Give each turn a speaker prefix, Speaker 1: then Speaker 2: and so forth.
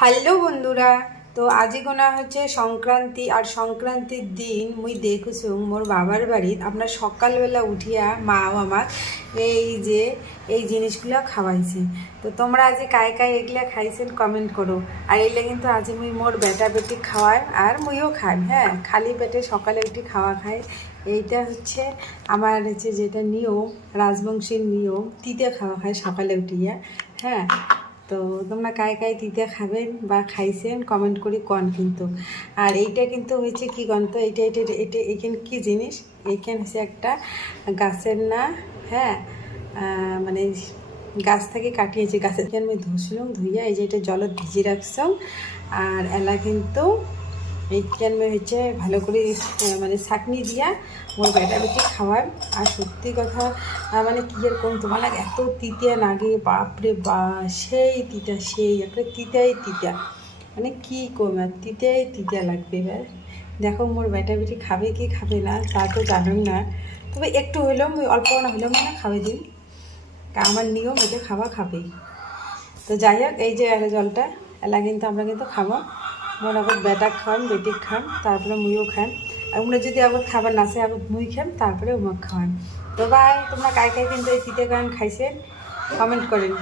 Speaker 1: Hello বন্ধুরা, তো আজি কোনা হচ্ছে সংক্রান্তি আর সংক্রান্তির দিন। মুই দেখুছু, মোর বাবার বাড়িত আপনার সকালবেলা উঠিয়া মা আমার এই যে, এই জিনিসগুলো খাওয়াইছে। তো তোমরা আজ কায় কায় এগুলা খাইছেন কমেন্ট করো। আর এইগুলা কিন্তু আজ মুই মোর বেটা বেটি খাওয়াই আর মুইও খাই হ্যাঁ? খালি পেটে সকালে উঠি খাওয়া খাই। এইটা হচ্ছে আমার হচ্ছে যেটা নিয়ম, রাজবংশীর নিয়ম, তিতে খাওয়া খায় সকালে উঠিয়া হ্যাঁ? তো তোমরা কায় কায় দিতে খাবেন বা খাইছেন কমেন্ট করি কন কিন্তু। আর এইটা কিন্তু হয়েছে কি গন্ত, এইটা এটা এটা এইখানে কী জিনিস? এইখানে হচ্ছে একটা গাছের না হ্যাঁ মানে গাছ থেকে কাটিয়েছি, গাছের আমি ধুসলাম ধুইয়া এই যে এটা জলত ভিজিয়ে রাখছ আর এলা কিন্তু এইখানে হচ্ছে ভালো করে মানে চাটনি দিয়া মোর বেটা বেটি খাওয়ার। আর সত্যি কথা মানে কী আর কোন তোমার এত তিতা লাগে, বাপরে বা, সেই তিতা, সেই একটা তিতাই তিতা। মানে কি আর তিতাই তিতা লাগবে এবার। দেখো, মোর বেটা বেটি খাবে কি খাবে না, তা তো জানেন না। তবে একটু হইলেও অল্প না হইলেও মানে খাবে দিন। আমার নিয়ম এটা খাওয়া খাবেই তো যাই হোক, এই যে জলটা, এলা কিন্তু আমরা কিন্তু খাব। মনে আগত বেটা খান বেটি খান, তারপরে মুইও খান। আর উমরা যদি আগত খাবার না নাচে আগত মুই খান, তারপরে উমাক খাওয়ান তো ভাই, তোমরা কাই কাই কিন্তু এই তিতে গান খাইছেন কমেন্ট করেন।